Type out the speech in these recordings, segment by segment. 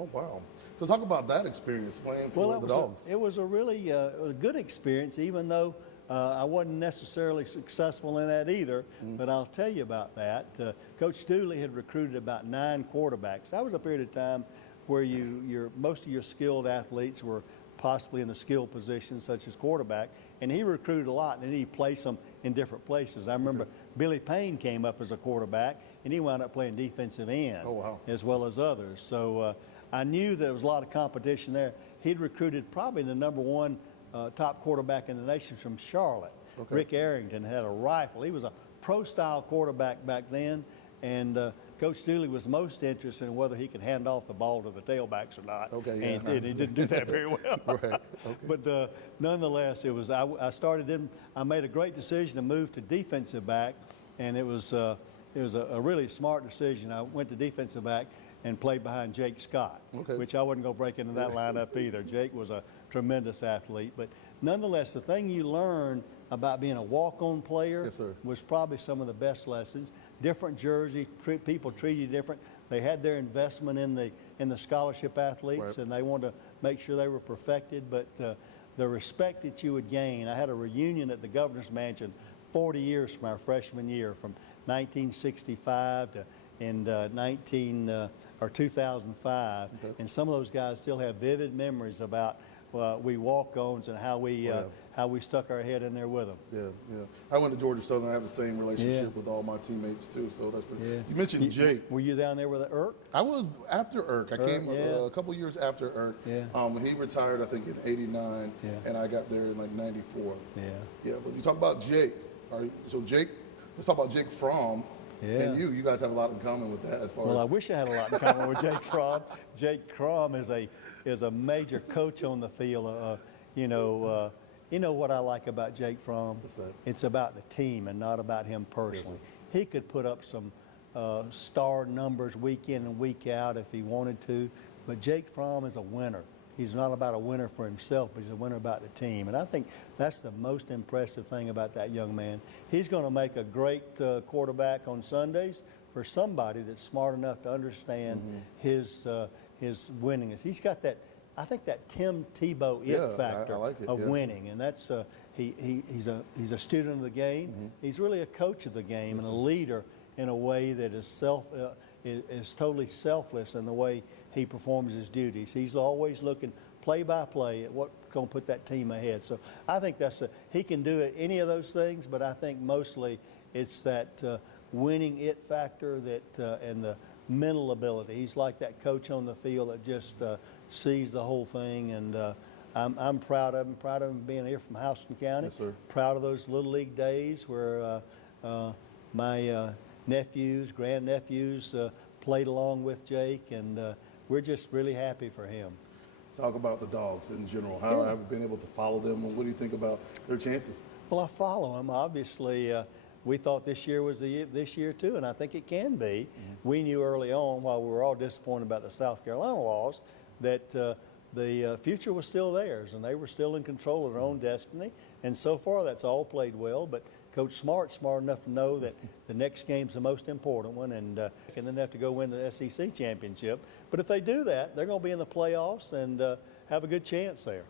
Oh, wow. So talk about that experience playing for the Dogs. It was a really good experience, even though I wasn't necessarily successful in that either, but I'll tell you about that. Coach Dooley had recruited about 9 quarterbacks. That was a period of time where most of your skilled athletes were possibly in the skilled positions, such as quarterback, and he recruited a lot, and then he placed them in different places. I remember Billy Payne came up as a quarterback, and he wound up playing defensive end as well as others. So I knew there was a lot of competition there. He'd recruited probably the #1 top quarterback in the nation from Charlotte. Rick Arrington had a rifle. He was a pro-style quarterback back then, and Coach Dooley was most interested in whether he could hand off the ball to the tailbacks or not. And he didn't do that very well. But nonetheless, I made a great decision to move to defensive back, and it was a really smart decision. I went to defensive back and played behind Jake Scott, which I wasn't going to break into that lineup either. Jake was a tremendous athlete. But nonetheless, the thing you learn about being a walk-on player was probably some of the best lessons. Different jersey, people treat you different. They had their investment in the scholarship athletes, and they wanted to make sure they were perfected. But the respect that you would gain, I had a reunion at the Governor's Mansion 40 years from our freshman year, from 1965 to 2005, and some of those guys still have vivid memories about we walk-ons and how we stuck our head in there with them. Yeah. I went to Georgia Southern. I have the same relationship with all my teammates too. So that's pretty. You mentioned Jake. Were you down there with Irk? I was after Irk. I came a couple years after Irk. He retired, I think, in '89, and I got there in like '94. Yeah. But you talk about Jake. So Jake, let's talk about Jake Fromm. And you guys have a lot in common with that as far as. Well, I wish I had a lot in common with Jake Fromm. Jake Fromm is a major coach on the field. You know what I like about Jake Fromm? What's that? It's about the team and not about him personally. He could put up some star numbers week in and week out if he wanted to, but Jake Fromm is a winner. He's not about a winner for himself, but he's a winner about the team. And I think that's the most impressive thing about that young man. He's going to make a great quarterback on Sundays for somebody that's smart enough to understand his winningness. He's got that, I think, that Tim Tebow it factor of winning, and that's he's a student of the game. He's really a coach of the game and a leader in a way that is totally selfless in the way he performs his duties. He's always looking play by play at what's going to put that team ahead. So I think he can do any of those things, but I think mostly it's that winning it factor and the mental ability. He's like that coach on the field that just sees the whole thing, and I'm proud of him. Proud of him being here from Houston County. Yes, sir. Proud of those Little League days where my nephews, grandnephews played along with Jake, and we're just really happy for him. Talk about the Dogs in general. How have you been able to follow them, and what do you think about their chances? Well, I follow them. Obviously, we thought this year was this year too, and I think it can be. We knew early on, while we were all disappointed about the South Carolina loss, that the future was still theirs, and they were still in control of their own destiny. And so far, that's all played well. But Coach Smart's smart enough to know that the next game's the most important one, and then have to go win the SEC championship. But if they do that, they're going to be in the playoffs and have a good chance there.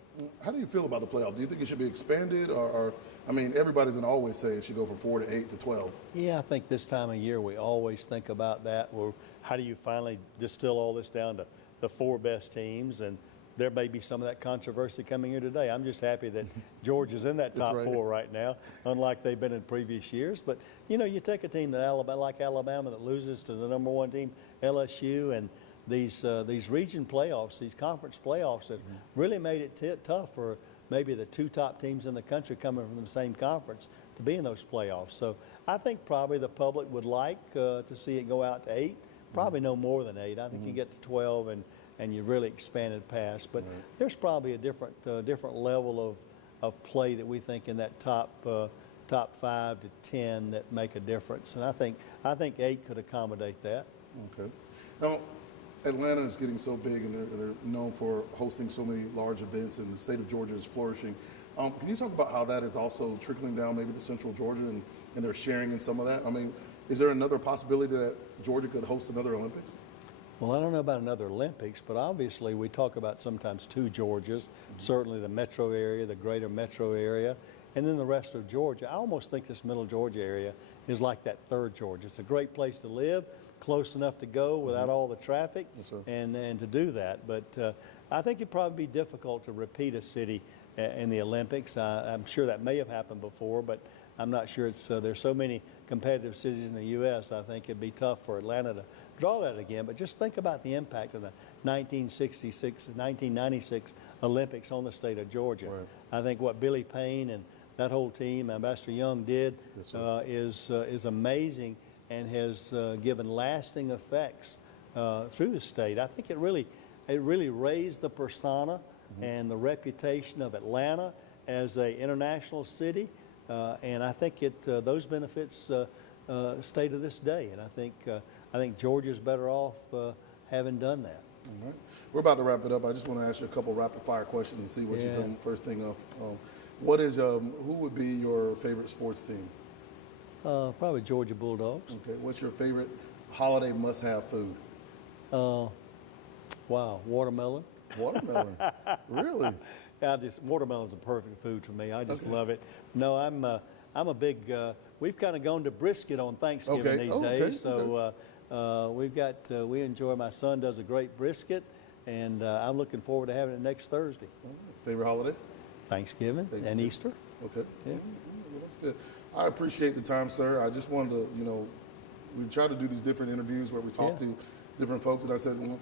How do you feel about the playoff? Do you think it should be expanded, or I mean, everybody's going to always say it should go from 4 to 8 to 12. Yeah, I think this time of year we always think about that. Well, how do you finally distill all this down to the 4 best teams? And there may be some of that controversy coming here today. I'm just happy that Georgia's in that top 4 right now, unlike they've been in previous years. But, you know, you take a team like Alabama that loses to the #1 team, LSU, and these region playoffs, these conference playoffs that really made it tough for maybe the 2 top teams in the country coming from the same conference to be in those playoffs. So I think probably the public would like to see it go out to 8, probably no more than 8. I think you get to 12 and you really expanded past. But there's probably a different level of play that we think in that top 5 to 10 that make a difference. And I think 8 could accommodate that. Okay. Now, Atlanta is getting so big, and they're known for hosting so many large events, and the state of Georgia is flourishing. Can you talk about how that is also trickling down maybe to Central Georgia, and they're sharing in some of that? I mean, is there another possibility that Georgia could host another Olympics? Well, I don't know about another Olympics, but obviously we talk about sometimes two Georgias, certainly the metro area, the greater metro area, and then the rest of Georgia. I almost think this middle Georgia area is like that third Georgia. It's a great place to live, close enough to go without all the traffic, and to do that. But I think it'd probably be difficult to repeat a city in the Olympics. I'm sure that may have happened before, but I'm not sure it's, there's so many competitive cities in the U.S., I think it'd be tough for Atlanta to draw that again. But just think about the impact of the 1996 Olympics on the state of Georgia. Right. I think what Billy Payne and that whole team, Ambassador Young, did is amazing and has given lasting effects through the state. I think it really raised the persona and the reputation of Atlanta as an international city. And I think those benefits stay to this day. And I think Georgia's better off having done that. All right. We're about to wrap it up. I just want to ask you a couple rapid fire questions and see what you've done first thing up. Who would be your favorite sports team? Probably Georgia Bulldogs. Okay. What's your favorite holiday must-have food? Wow, watermelon. Watermelon. Really? Watermelon's a perfect food for me. I just love it. No, I'm a big. We've kind of gone to brisket on Thanksgiving these days, so we enjoy. My son does a great brisket, and I'm looking forward to having it next Thursday. Favorite holiday? Thanksgiving and Easter. Okay. Yeah. Well, that's good. I appreciate the time, sir. I just wanted to, we try to do these different interviews where we talk to different folks, and I said, well,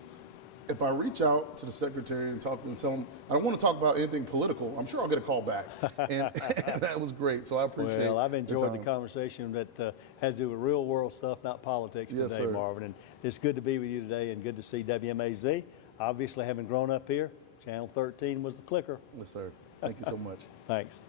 if I reach out to the secretary and talk to them, tell them I don't want to talk about anything political, I'm sure I'll get a call back. And that was great. So I appreciate it. Well, I've enjoyed the conversation that had to do with real world stuff, not politics today, Marvin. And it's good to be with you today and good to see WMAZ. Obviously, having grown up here, Channel 13 was the clicker. Yes, sir. Thank you so much. Thanks.